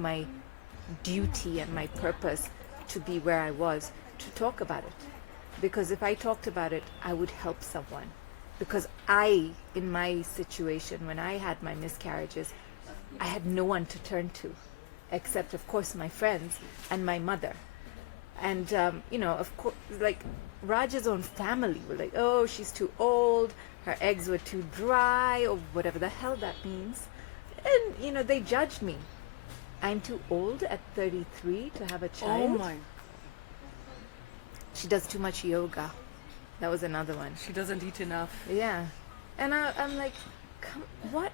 my duty and my purpose to be where I was, to talk about it. Because if I talked about it, I would help someone. Because in my situation, when I had my miscarriages, I had no one to turn to, except, of course, my friends and my mother. And, of course, like, Raj's own family were like, oh, she's too old, her eggs were too dry, or whatever the hell that means. And, they judged me. I'm too old at 33 to have a child. Oh, my. She does too much yoga. That was another one. She doesn't eat enough. Yeah. And I'm like, what?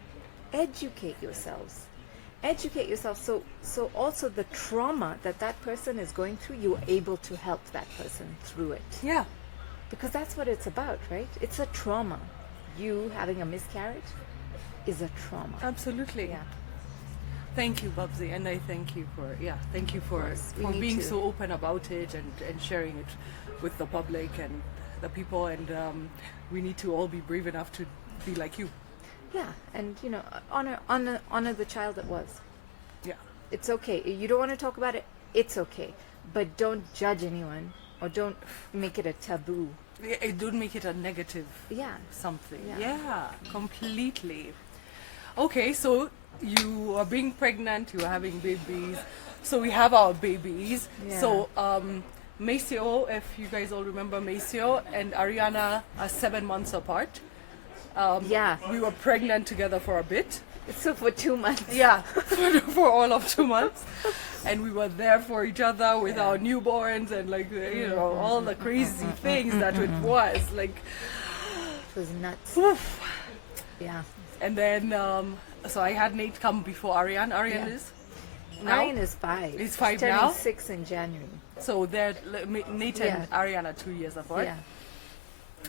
Educate yourselves. Educate yourself. So also the trauma that person is going through, you're able to help that person through it. Yeah. Because that's what it's about, right? It's a trauma. You having a miscarriage is a trauma. Absolutely. Yeah. Thank you, Babsi, and I thank you for being so open about it and sharing it with the public and the people, and we need to all be brave enough to be like you. Yeah, and honor the child that was. Yeah. It's okay. You don't want to talk about it, it's okay. But don't judge anyone, or don't make it a taboo. Don't make it a negative something. Yeah, completely. Okay, so you are being pregnant, you are having babies. So we have our babies. Yeah. So Maceo, if you guys all remember, Maceo and Ariana are 7 months apart. We were pregnant together for a bit. So for 2 months. Yeah, for all of 2 months. And we were there for each other with our newborns and all the crazy things that it was. Like, it was nuts. Oof. Yeah. And then, so I had Nate come before Ariane. Ariane is? Now? Ariane is 5. He's 5 turning now? 6 in January. So they're, Nate and Ariane are 2 years apart. Yeah.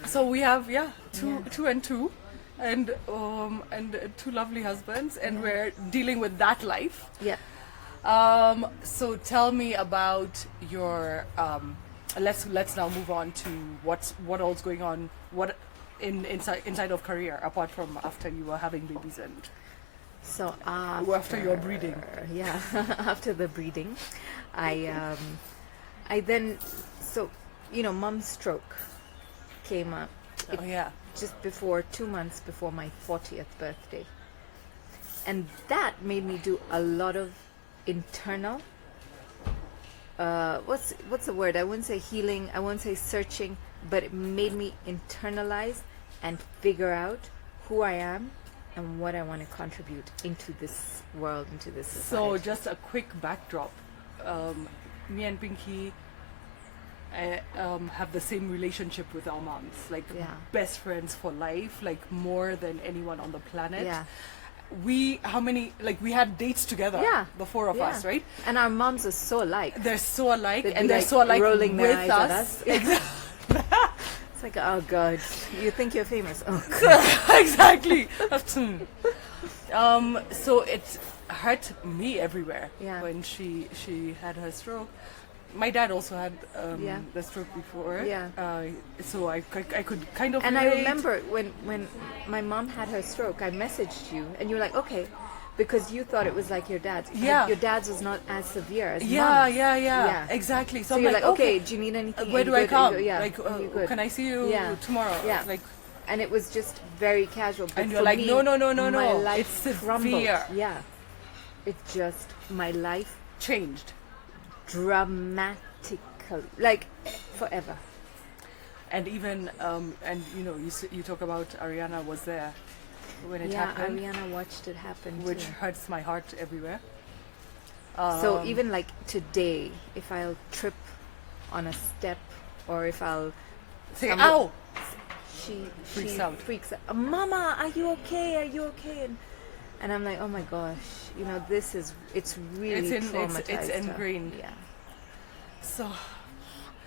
So we have, two and two. And 2 lovely husbands, and we're dealing with that life. Yeah. So tell me about your. Let's now move on to what all's going on. What inside of career, apart from after you were having babies and. So after your breeding. Yeah, after the breeding, I then mom's stroke came up. Just before 2 months before my 40th birthday. And that made me do a lot of internal, what's the word? I wouldn't say healing, I wouldn't say searching, but it made me internalize and figure out who I am and what I want to contribute into this world, into this society. So just a quick backdrop. Me and Pinky have the same relationship with our moms, like best friends for life, like more than anyone on the planet. Yeah. We had dates together, the 4 of us, right? And our moms are so alike. They're so alike, and they're so alike rolling their with eyes us. at us. Exactly. It's like, oh God, you think you're famous? Oh God. Exactly. So it hurt me everywhere when she had her stroke. My dad also had the stroke before. Yeah. So I could kind of. And relate. I remember when my mom had her stroke, I messaged you, and you were like, okay, because you thought it was like your dad's. Yeah. Your dad's was not as severe as mom's. Yeah. Exactly. So I'm you're like, okay, do you need anything? Where do I come? Yeah. Like, can I see you tomorrow? Yeah. Like, and it was just very casual. But and you're for like, me, no. My life it's crumbled. severe. Yeah. It just, my life changed dramatically, like forever. And even you talk about Ariana was there when it happened. Yeah, Ariana watched it happen, which too. hurts my heart everywhere. So even like today, if I'll trip on a step, or if I'll say ow, she freaks out. Mama, are you okay? Are you okay? And I'm like, oh my gosh, it's really traumatized. It's ingrained. Yeah. So.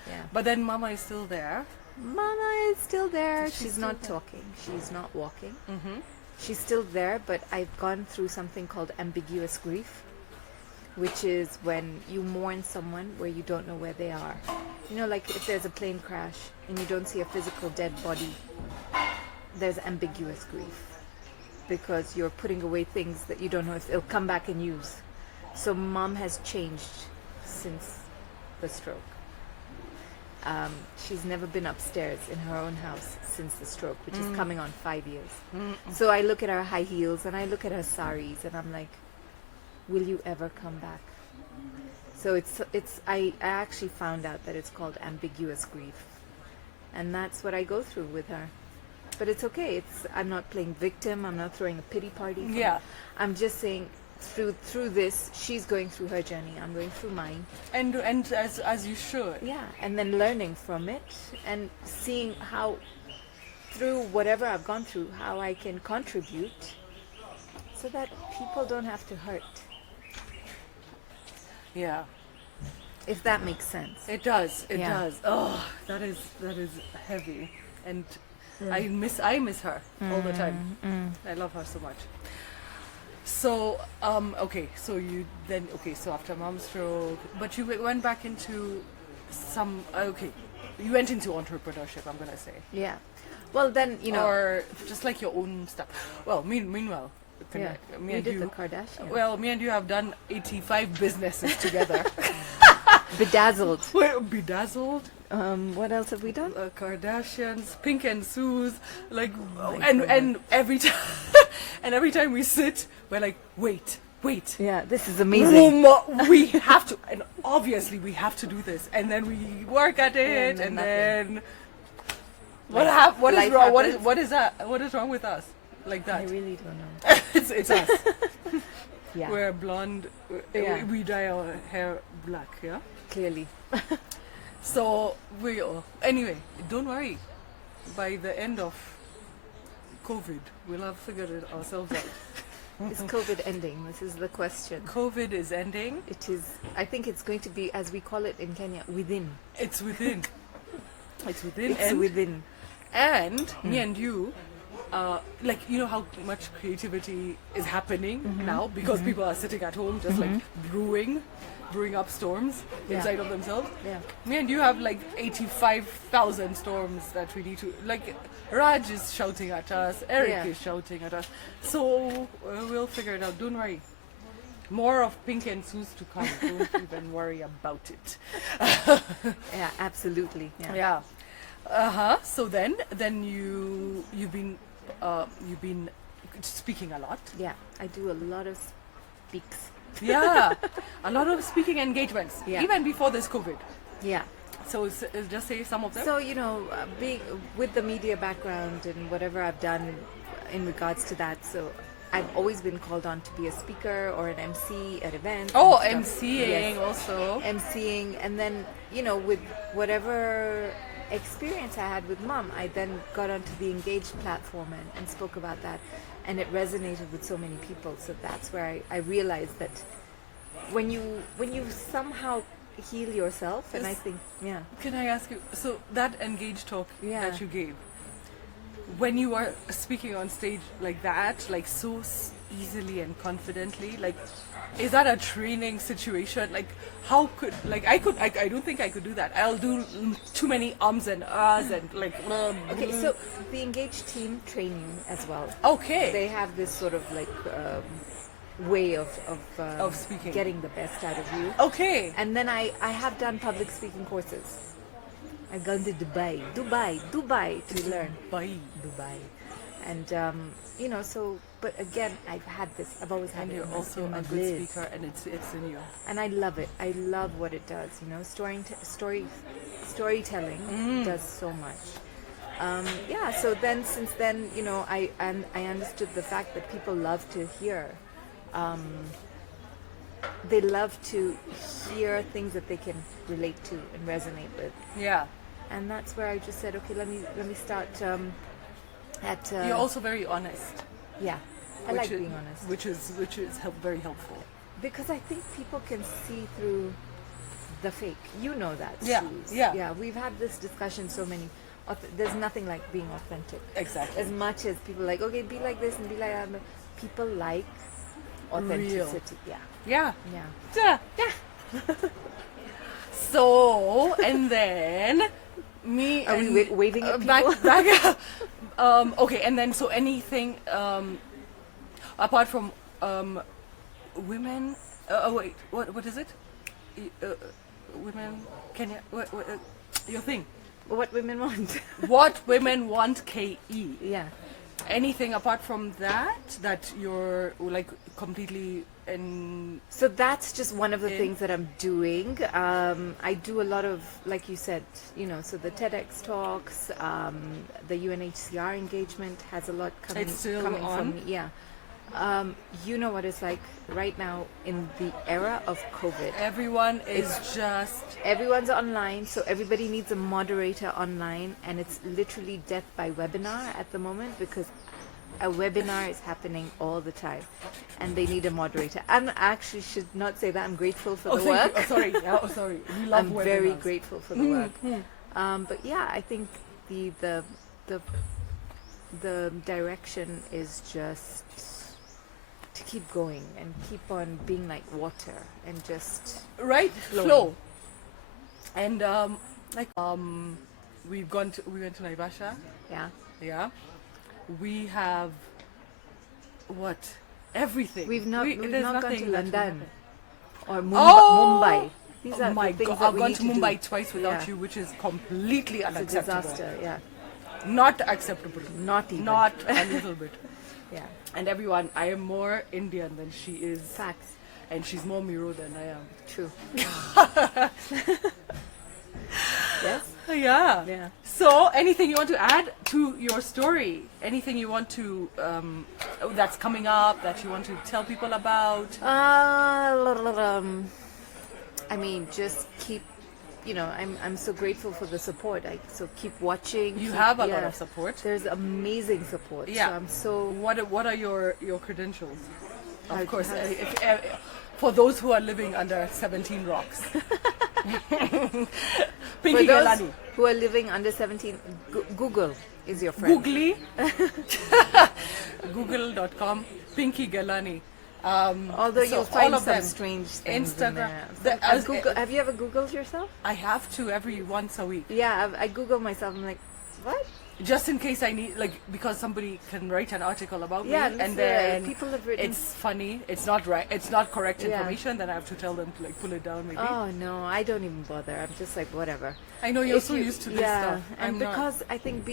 Yeah. But then Mama is still there. Mama is still there. She's not talking. She's not walking. Mm-hmm. She's still there, but I've gone through something called ambiguous grief, which is when you mourn someone where you don't know where they are. Like if there's a plane crash and you don't see a physical dead body, there's ambiguous grief, because you're putting away things that you don't know if they'll come back and use. So mom has changed since the stroke. She's never been upstairs in her own house since the stroke, which is coming on 5 years. So I look at her high heels and I look at her saris and I'm like, will you ever come back? So I actually found out that it's called ambiguous grief. And that's what I go through with her. But it's okay. I'm not playing victim. I'm not throwing a pity party. Yeah. I'm just saying through this, she's going through her journey. I'm going through mine. And as you should. Yeah. And then learning from it and seeing how, through whatever I've gone through, how I can contribute so that people don't have to hurt. Yeah. If that makes sense. It does. It Yeah. does. Oh, that is heavy. And I miss her all the time. I love her so much. So so after mom's stroke, but you went back into you went into entrepreneurship, I'm gonna say. Yeah. Well, then, or just like your own stuff. Well, meanwhile, yeah, me we and did you, the Kardashians. well, me and you have done 85 businesses together. Bedazzled. We're bedazzled. What else have we done? Kardashians, Pink and Suze, like, my and every time, and every time we sit, we're like, wait. Yeah, this is amazing. We have to, and obviously we have to do this, and then we work at it, and then what is life wrong? happens. What is that? What is wrong with us? Like I that? really don't know. It's us. Yeah, We're blonde. Yeah. We dye our hair black. Yeah. clearly. So anyway, don't worry. By the end of COVID, we'll have figured it ourselves out. Is COVID ending? This is the question. COVID is ending. It is. I think it's going to be, as we call it in Kenya, within. It's within. It's within. It's within. And me and you, like, you know how much creativity is happening now because people are sitting at home just like brewing up storms Yeah. inside of themselves. Yeah. Me and you have like 85,000 storms that we need to, like, Raj is shouting at us, Eric Yeah. is shouting at us. So we'll figure it out. Don't worry. More of Pink and Suze to come. Don't even worry about it. Yeah, absolutely. Yeah. Yeah. So then you've been speaking a lot. Yeah, I do a lot of speaks. Yeah. A lot of speaking engagements. Yeah. Even before this COVID. Yeah. So just say some of them. So, being with the media background and whatever I've done in regards to that, so I've always been called on to be a speaker or an MC at events. Oh, and stuff. MCing Yes. also. MCing, and then, with whatever experience I had with mom, I then got onto the Engaged platform and spoke about that, and it resonated with so many people. So that's where I realized that when you somehow heal yourself, and I Yes. think, yeah. Can I ask you, so that Engage talk Yeah. that you gave, when you are speaking on stage like that, like so easily and confidently, like, is that a training situation? Like, how could, like, I don't think I could do that. I'll do too many ums and ahs and like, Okay, so the Engaged team train you as well. okay. They have this sort of like way of speaking. getting the best out of you. Okay. And then I have done public speaking courses. I've gone to Dubai to learn Bye. Dubai, and so. But again, I've always had And it. you're in also my a good bliss. speaker, and it's in you. And I love it. I love what it does. Storytelling does so much. So then, since then, I understood the fact that people love to hear. They love to hear things that they can relate to and resonate with. Yeah. And that's where I just said, okay, let me start at. You're also very honest. Yeah, I which like is- being honest Which is very helpful. because I think people can see through the fake. You know that. Yeah, Suze. yeah. Yeah. We've had this discussion so many. There's nothing like being authentic. Exactly. As much as people like, okay, be like this and be like that, but people like authenticity. Yeah. Yeah. Yeah. Yeah. So, and then me Are and we waving at people? back okay, and then so anything apart from women wait, what is it? Women, Kenya, your thing. What women want. What women want KE. Yeah. Anything apart from that you're like completely in? So that's just one of the things that I'm doing. I do a lot of, like you said, so the TEDx talks, the UNHCR engagement has a lot coming on? from me. Yeah. You know what it's like right now in the era of COVID. Everyone's online, so everybody needs a moderator online, and it's literally death by webinar at the moment because a webinar is happening all the time, and they need a moderator. I actually should not say that. I'm grateful for the work. Sorry. We love I'm webinars. very grateful for the work. But yeah, I think the direction is just to keep going and keep on being like water and just flow. And we went to Naivasha. Yeah. We have everything. We've not gone to London or Mumbai. These are my the things God! that I've we gone need to do. Mumbai twice without Yeah. you, which is completely It's a unacceptable. disaster. Yeah. Not acceptable. Not even. Not a little bit. Yeah. And everyone, I am more Indian than she is. Facts. And she's more Miro than I am. True. Yes. Yeah. Yeah. So, anything you want to add to your story? Anything you want to that's coming up that you want to tell people about? I mean, just keep. I'm so grateful for the support. So keep watching. You have a lot of support. There's amazing support. Yeah. So I'm so. What are your credentials? Of course, Has- for those who are living under 17 rocks. Pinky For those Ghelani. who are living under 17, Google is your friend. Googly. Google.com. Pinky Ghelani. Although so you'll find all of some them. strange things in Instagram. there. The- Have you ever Googled yourself? I have to every once a week. Yeah, I Google myself. I'm like, what? Just in case I need, because somebody can write an article about Yeah, me, this and is then people have written. it's funny, it's not right, it's not correct Yeah. information, then I have to tell them to pull it down maybe. Oh no, I don't even bother. I'm just like whatever. I know you're If so you- used to this yeah, stuff. and I'm not. because I think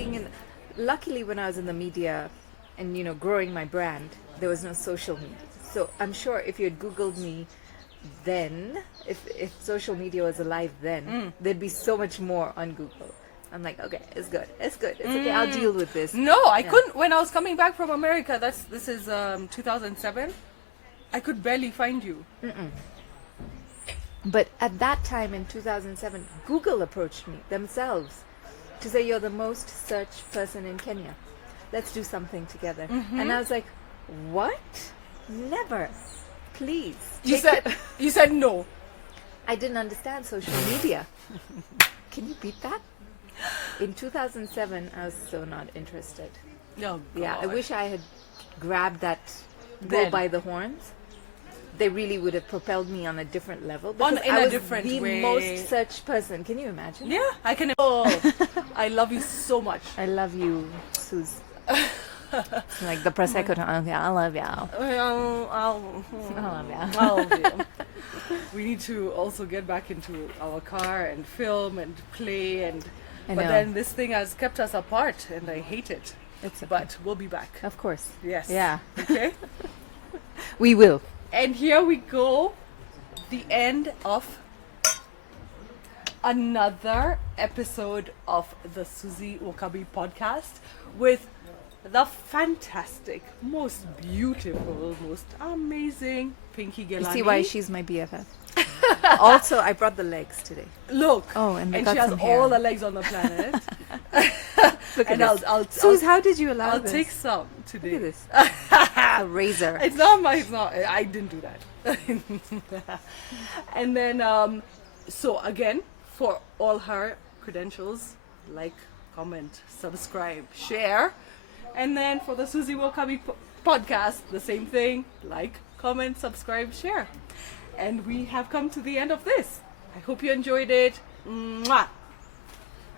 luckily when I was in the media and growing my brand, there was no social media. So I'm sure if you had Googled me then, if social media was alive then, there'd be so much more on Google. I'm like, okay, it's good, it's okay, I'll deal with this. No, I couldn't. When I was coming back from America, this is 2007. I could barely find you. But at that time in 2007, Google approached me themselves to say you're the most searched person in Kenya. Let's do something together. And I was like, what? Never. Please. You said no. I didn't understand social media. Can you beat that? In 2007, I was so not interested. No. Yeah, I God. wish I had grabbed that Then. bull by the horns. They really would have propelled me on a different level. In Because a I was different the way. most searched person. Can you imagine? Yeah, I can. Oh, I love you so much. I love you, Suze. It's like the prosecco. I love you. I love you. We need to also get back into our car and film and play I but know. then this thing has kept us apart and I hate it. It's okay. But we'll be back. Of course. Yes. Yeah. Okay. We will. And here we go. The end of another episode of the Suzie Wokabi podcast with the fantastic, most beautiful, most amazing Pinky Ghelani. You see why she's my BFF. Also, I brought the legs today. Look. Oh, and they And got she has some hair. all the legs on the planet. Look at And this. Suze, how did you allow I'll this? take some today. Look at this. A razor. It's not my. It's not. I didn't do that. And then, so again, for all her credentials, like, comment, subscribe, share, and then for the Suzie Wokabi podcast, the same thing: like, comment, subscribe, share. And we have come to the end of this. I hope you enjoyed it. Mwah!